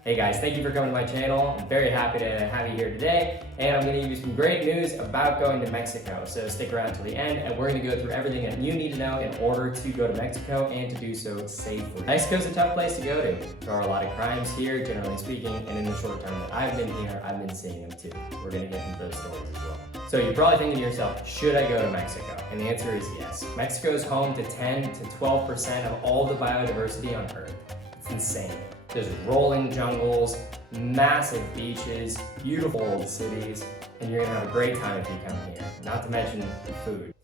Hey guys, thank you for coming to my channel. I'm very happy to have you here today, and I'm going to give you some great news about going to Mexico. So stick around till the end, and we're going to go through everything that you need to know in order to go to Mexico and to do so safely. Mexico's a tough place to go to. There are a lot of crimes here, generally speaking, and in the short time that I've been here, I've been seeing them too. We're going to get into those stories as well. So you're probably thinking to yourself, should I go to Mexico? And the answer is yes. Mexico is home to 10 to 12% of all the biodiversity on Earth. It's insane. There's rolling jungles, massive beaches, beautiful old cities, and you're gonna have a great time if you come here, not to mention food.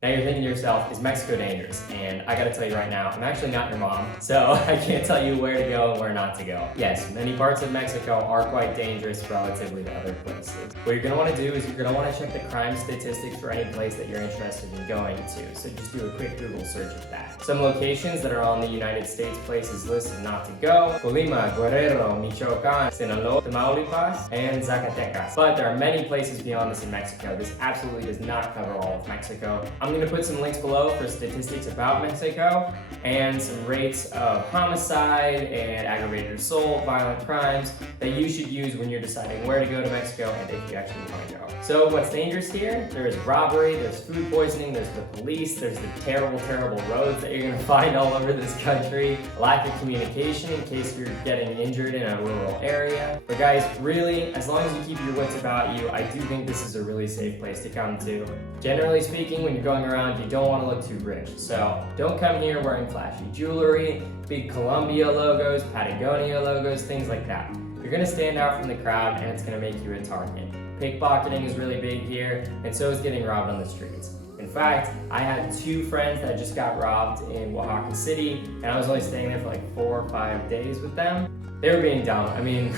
Now you're thinking to yourself, is Mexico dangerous? And I gotta tell you right now, I'm actually not your mom, so I can't tell you where to go and where not to go. Yes, many parts of Mexico are quite dangerous relatively to other places. What you're gonna wanna do is you're gonna wanna check the crime statistics for any place that you're interested in going to. So just do a quick Google search of that. Some locations that are on the United States places listed not to go: Colima, Guerrero, Michoacan, Sinaloa, Tamaulipas, and Zacatecas. But there are many places beyond this in Mexico. This absolutely does not cover all of Mexico. I'm going to put some links below for statistics about Mexico and some rates of homicide and aggravated assault, violent crimes that you should use when you're deciding where to go to Mexico and if you actually want to go. So what's dangerous here? There is robbery, there's food poisoning, there's the police, there's the terrible, terrible roads that you're going to find all over this country, lack of communication in case you're getting injured in a rural area. But guys, really, as long as you keep your wits about you, I do think this is a really safe place to come to. Generally speaking, when you're going around, you don't want to look too rich. So don't come here wearing flashy jewelry, big Columbia logos, Patagonia logos, things like that. You're going to stand out from the crowd and it's going to make you a target. Pickpocketing is really big here, and so is getting robbed on the streets. In fact, I had 2 friends that just got robbed in Oaxaca City, and I was only staying there for like 4 or 5 days with them. They were being dumb. I mean,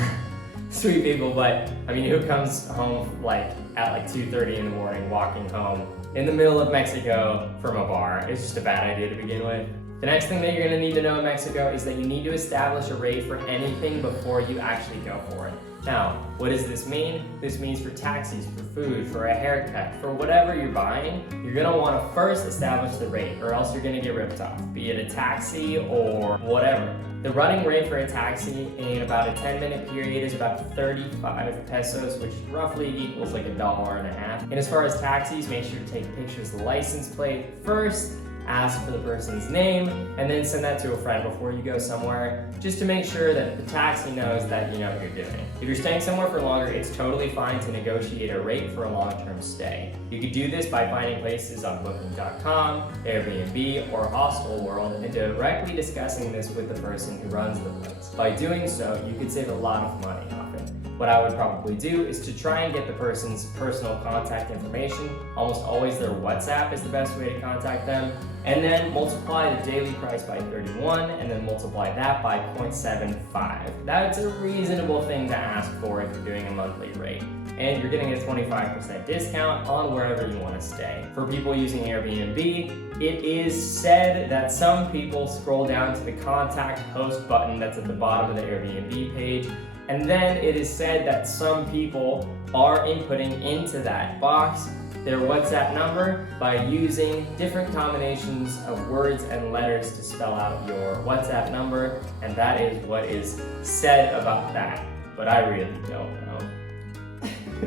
sweet people, but I mean, who comes home at 2:30 in the morning, walking home in the middle of Mexico from a bar? It's just a bad idea to begin with. The next thing that you're going to need to know in Mexico is that you need to establish a rate for anything before you actually go for it. Now, what does this mean? This means for taxis, for food, for a haircut, for whatever you're buying, you're gonna wanna first establish the rate or else you're gonna get ripped off, be it a taxi or whatever. The running rate for a taxi in about a 10-minute period is about 35 pesos, which roughly equals like $1.50. And as far as taxis, make sure to take pictures of the license plate first, ask for the person's name, and then send that to a friend before you go somewhere, just to make sure that the taxi knows that you know what you're doing. If you're staying somewhere for longer, it's totally fine to negotiate a rate for a long-term stay. You could do this by finding places on Booking.com, Airbnb, or Hostelworld, and directly discussing this with the person who runs the place. By doing so, you could save a lot of money off it. What I would probably do is to try and get the person's personal contact information. Almost always their WhatsApp is the best way to contact them. And then multiply the daily price by 31 and then multiply that by 0.75. That's a reasonable thing to ask for if you're doing a monthly rate. And you're getting a 25% discount on wherever you want to stay. For people using Airbnb, it is said that some people scroll down to the contact host button that's at the bottom of the Airbnb page. And then it is said that some people are inputting into that box their WhatsApp number by using different combinations of words and letters to spell out your WhatsApp number, and that is what is said about that, but I really don't know.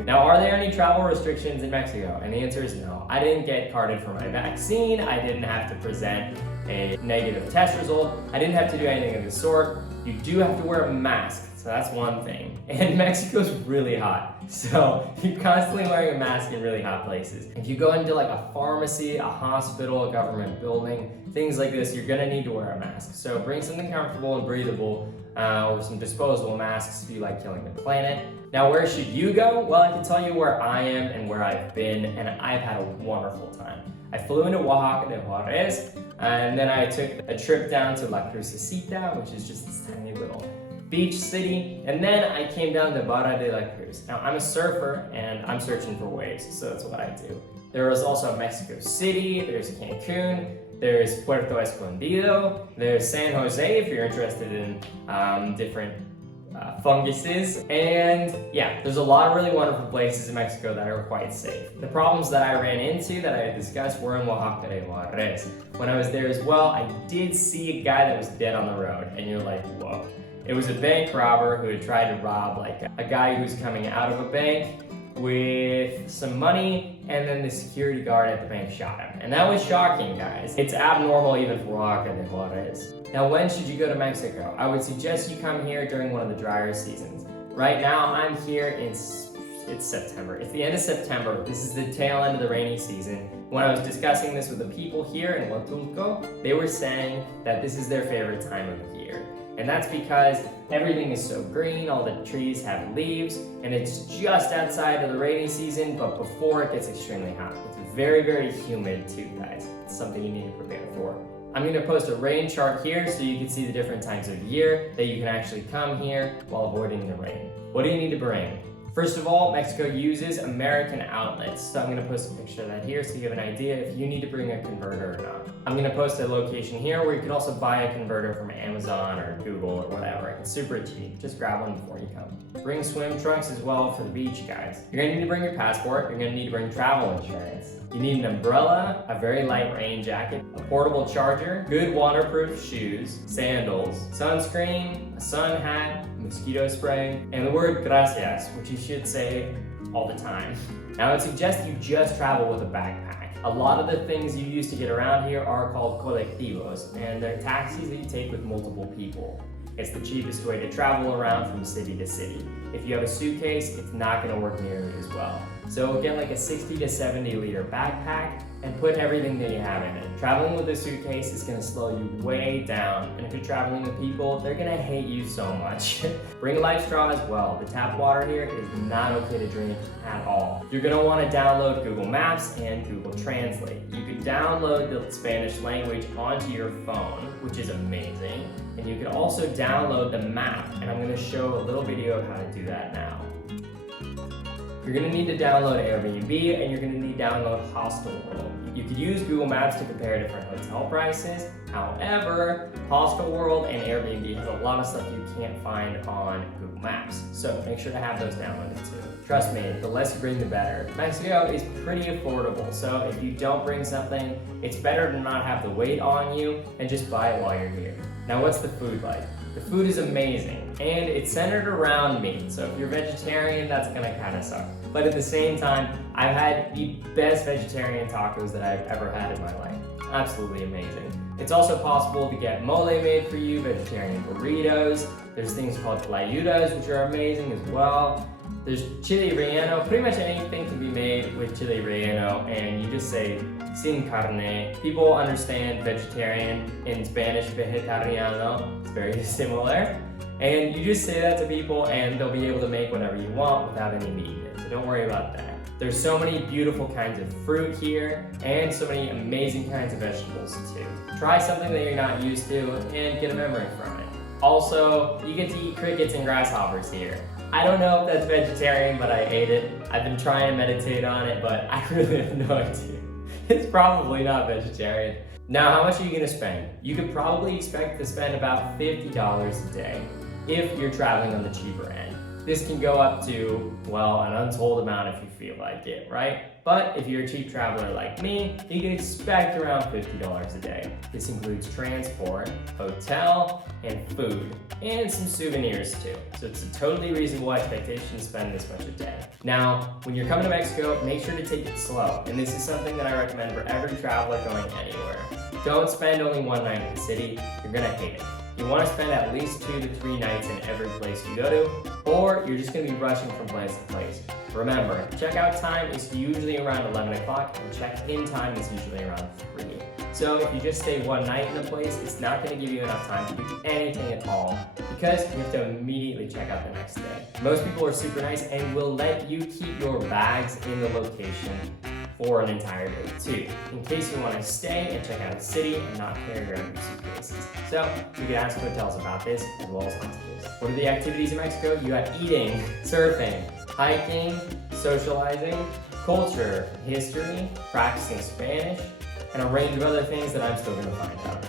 Now, are there any travel restrictions in Mexico? And the answer is no. I didn't get carded for my vaccine, I didn't have to present a negative test result, I didn't have to do anything of the sort. You do have to wear a mask. So that's one thing. And Mexico's really hot. So you're constantly wearing a mask in really hot places. If you go into like a pharmacy, a hospital, a government building, things like this, you're gonna need to wear a mask. So bring something comfortable and breathable, or some disposable masks if you like killing the planet. Now, where should you go? Well, I can tell you where I am and where I've been, and I've had a wonderful time. I flew into Oaxaca de Juarez, and then I took a trip down to La Crucecita, which is just this tiny little beach city, and then I came down to Barra de la Cruz. Now, I'm a surfer and I'm searching for waves, so that's what I do. There is also Mexico City, there's Cancun, there's Puerto Escondido, there's San Jose if you're interested in different funguses, and yeah, there's a lot of really wonderful places in Mexico that are quite safe. The problems that I ran into that I discussed were in Oaxaca de Juarez. When I was there as well, I did see a guy that was dead on the road, and you're like, whoa. It was a bank robber who had tried to rob like a guy who's coming out of a bank with some money, and then the security guard at the bank shot him. And that was shocking, guys. It's abnormal even for Oaxaca de Juarez. Now, when should you go to Mexico? I would suggest you come here during one of the drier seasons. Right now, I'm here it's September. It's the end of September. This is the tail end of the rainy season. When I was discussing this with the people here in Huatulco, they were saying that this is their favorite time of the year. And that's because everything is so green, all the trees have leaves, and it's just outside of the rainy season, but before it gets extremely hot. It's very, very humid too, guys. It's something you need to prepare for. I'm gonna post a rain chart here so you can see the different times of year that you can actually come here while avoiding the rain. What do you need to bring? First of all, Mexico uses American outlets, so I'm gonna post a picture of that here so you have an idea if you need to bring a converter or not. I'm gonna post a location here where you can also buy a converter from Amazon or Google or whatever. It's super cheap, just grab one before you come. Bring swim trunks as well for the beach, guys. You're gonna need to bring your passport, you're gonna need to bring travel insurance. You need an umbrella, a very light rain jacket, a portable charger, good waterproof shoes, sandals, sunscreen, a sun hat, mosquito spray, and the word gracias, which you should say all the time. Now, I would suggest you just travel with a backpack. A lot of the things you use to get around here are called colectivos, and they're taxis that you take with multiple people. It's the cheapest way to travel around from city to city. If you have a suitcase, it's not gonna work nearly as well. So get like a 60 to 70 liter backpack and put everything that you have in it. Traveling with a suitcase is gonna slow you way down. And if you're traveling with people, they're gonna hate you so much. Bring a life straw as well. The tap water here is not okay to drink at all. You're gonna wanna download Google Maps and Google Translate. You can download the Spanish language onto your phone, which is amazing. And you can also download the map, and I'm gonna show a little video of how to do that now. You're gonna need to download Airbnb, and you're gonna need to download Hostelworld. You could use Google Maps to compare different hotel prices. However, Hostelworld and Airbnb has a lot of stuff you can't find on Google Maps. So make sure to have those downloaded too. Trust me, the less you bring, the better. Mexico is pretty affordable, so if you don't bring something, it's better to not have the weight on you and just buy it while you're here. Now, what's the food like? The food is amazing, and it's centered around meat, so if you're vegetarian, that's gonna kinda suck. But at the same time, I've had the best vegetarian tacos that I've ever had in my life. Absolutely amazing. It's also possible to get mole made for you, vegetarian burritos. There's things called tlayudas, which are amazing as well. There's chili relleno. Pretty much anything can be made with chili relleno, and you just say sin carne. People understand vegetarian in Spanish, vegetariano. It's very similar. And you just say that to people, and they'll be able to make whatever you want without any meat in it. So don't worry about that. There's so many beautiful kinds of fruit here, and so many amazing kinds of vegetables too. Try something that you're not used to, and get a memory from it. Also, you get to eat crickets and grasshoppers here. I don't know if that's vegetarian, but I hate it. I've been trying to meditate on it, but I really have no idea. It's probably not vegetarian. Now, how much are you gonna spend? You could probably expect to spend about $50 a day if you're traveling on the cheaper end. This can go up to, well, an untold amount if you feel like it, right? But if you're a cheap traveler like me, you can expect around $50 a day. This includes transport, hotel, and food, and some souvenirs too. So it's a totally reasonable expectation to spend this much a day. Now, when you're coming to Mexico, make sure to take it slow. And this is something that I recommend for every traveler going anywhere. Don't spend only one night in the city, you're gonna hate it. You want to spend at least 2 to 3 nights in every place you go to, or you're just going to be rushing from place to place. Remember, checkout time is usually around 11 o'clock, and check-in time is usually around 3. So if you just stay one night in a place, it's not going to give you enough time to do anything at all, because you have to immediately check out the next day. Most people are super nice and will let you keep your bags in the location for an entire day too, in case you want to stay and check out the city and not carry around your suitcases. So you can ask hotels about this as well as hostels. What are the activities in Mexico? You got eating, surfing, hiking, socializing, culture, history, practicing Spanish, and a range of other things that I'm still going to find out.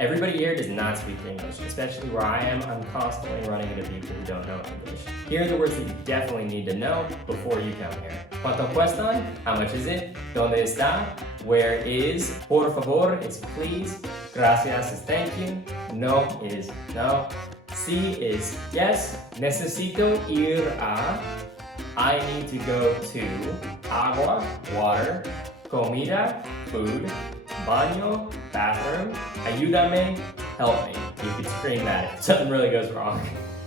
Everybody here does not speak English, especially where I am. I'm constantly running into people who don't know English. Here are the words that you definitely need to know before you come here. ¿Cuánto cuestan? How much is it? ¿Dónde está? Where is? Por favor is please. Gracias is thank you. No is no. C is yes, necesito ir a, I need to go to, agua, water, comida, food, baño, bathroom, ayúdame, help me. You could scream that if something really goes wrong.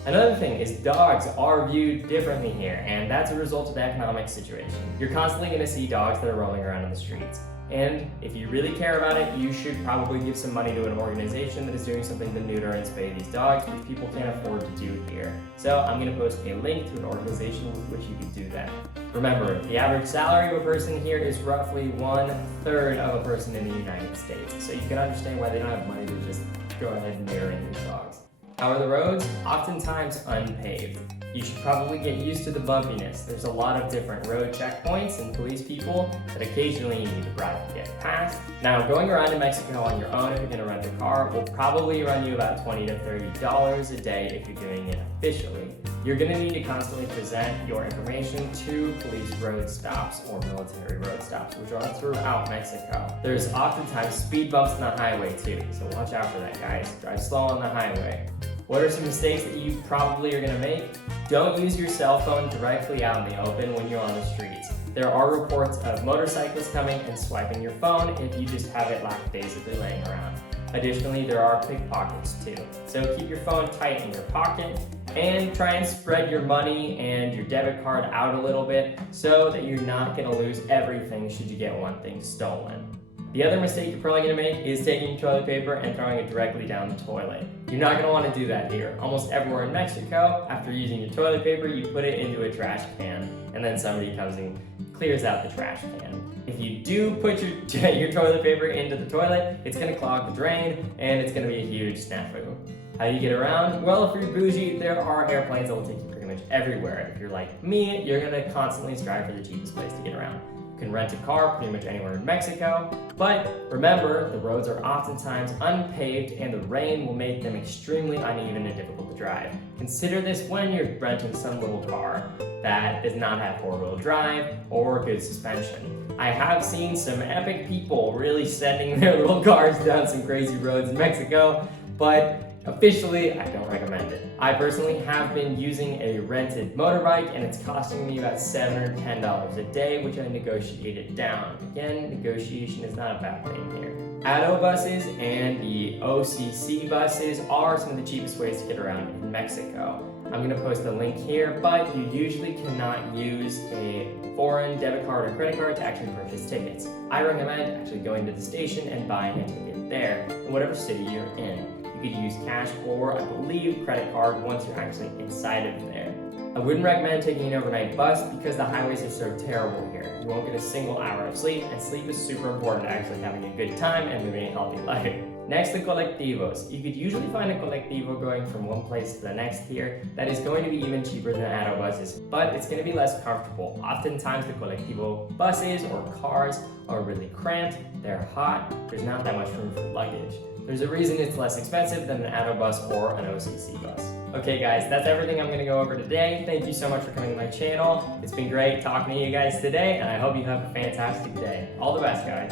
Another thing is dogs are viewed differently here, and that's a result of the economic situation. You're constantly going to see dogs that are roaming around in the streets. And if you really care about it, you should probably give some money to an organization that is doing something to neuter and spay these dogs, which people can't afford to do here. So I'm going to post a link to an organization with which you can do that. Remember, the average salary of a person here is roughly 1/3 of a person in the United States. So you can understand why they don't have money to just go ahead and neuter in these dogs. How are the roads? Oftentimes unpaved. You should probably get used to the bumpiness. There's a lot of different road checkpoints and police people that occasionally you need to bribe to get past. Now, going around in Mexico on your own if you're going to rent a car will probably run you about $20 to $30 a day if you're doing it officially. You're going to need to constantly present your information to police road stops or military road stops, which are throughout Mexico. There's oftentimes speed bumps on the highway too, so watch out for that, guys. Drive slow on the highway. What are some mistakes that you probably are going to make? Don't use your cell phone directly out in the open when you're on the streets. There are reports of motorcyclists coming and swiping your phone if you just have it lackadaisically laying around. Additionally, there are pickpockets too. So keep your phone tight in your pocket and try and spread your money and your debit card out a little bit so that you're not going to lose everything should you get one thing stolen. The other mistake you're probably going to make is taking toilet paper and throwing it directly down the toilet. You're not going to want to do that here. Almost everywhere in Mexico, after using your toilet paper, you put it into a trash can, and then somebody comes and clears out the trash can. If you do put your toilet paper into the toilet, it's going to clog the drain, and it's going to be a huge snafu. How do you get around? Well, if you're bougie, there are airplanes that will take you pretty much everywhere. If you're like me, you're going to constantly strive for the cheapest place to get around. You can rent a car pretty much anywhere in Mexico, but remember, the roads are oftentimes unpaved and the rain will make them extremely uneven and difficult to drive. Consider this when you're renting some little car that does not have four-wheel drive or good suspension. I have seen some epic people really sending their little cars down some crazy roads in Mexico, but officially, I don't recommend it. I personally have been using a rented motorbike and it's costing me about $7 or $10 a day, which I negotiated down. Again, negotiation is not a bad thing here. ADO buses and the OCC buses are some of the cheapest ways to get around in Mexico. I'm going to post a link here, but you usually cannot use a foreign debit card or credit card to actually purchase tickets. I recommend actually going to the station and buying a ticket there in whatever city you're in. You could use cash or, I believe, credit card once you're actually inside of there. I wouldn't recommend taking an overnight bus because the highways are so terrible here. You won't get a single hour of sleep, and sleep is super important to actually having a good time and living a healthy life. Next, the colectivos. You could usually find a colectivo going from one place to the next here that is going to be even cheaper than ADO buses, but it's going to be less comfortable. Oftentimes, the colectivo buses or cars are really cramped, they're hot, there's not that much room for luggage. There's a reason it's less expensive than an ADO bus or an OCC bus. Okay guys, that's everything I'm going to go over today. Thank you so much for coming to my channel. It's been great talking to you guys today, and I hope you have a fantastic day. All the best, guys.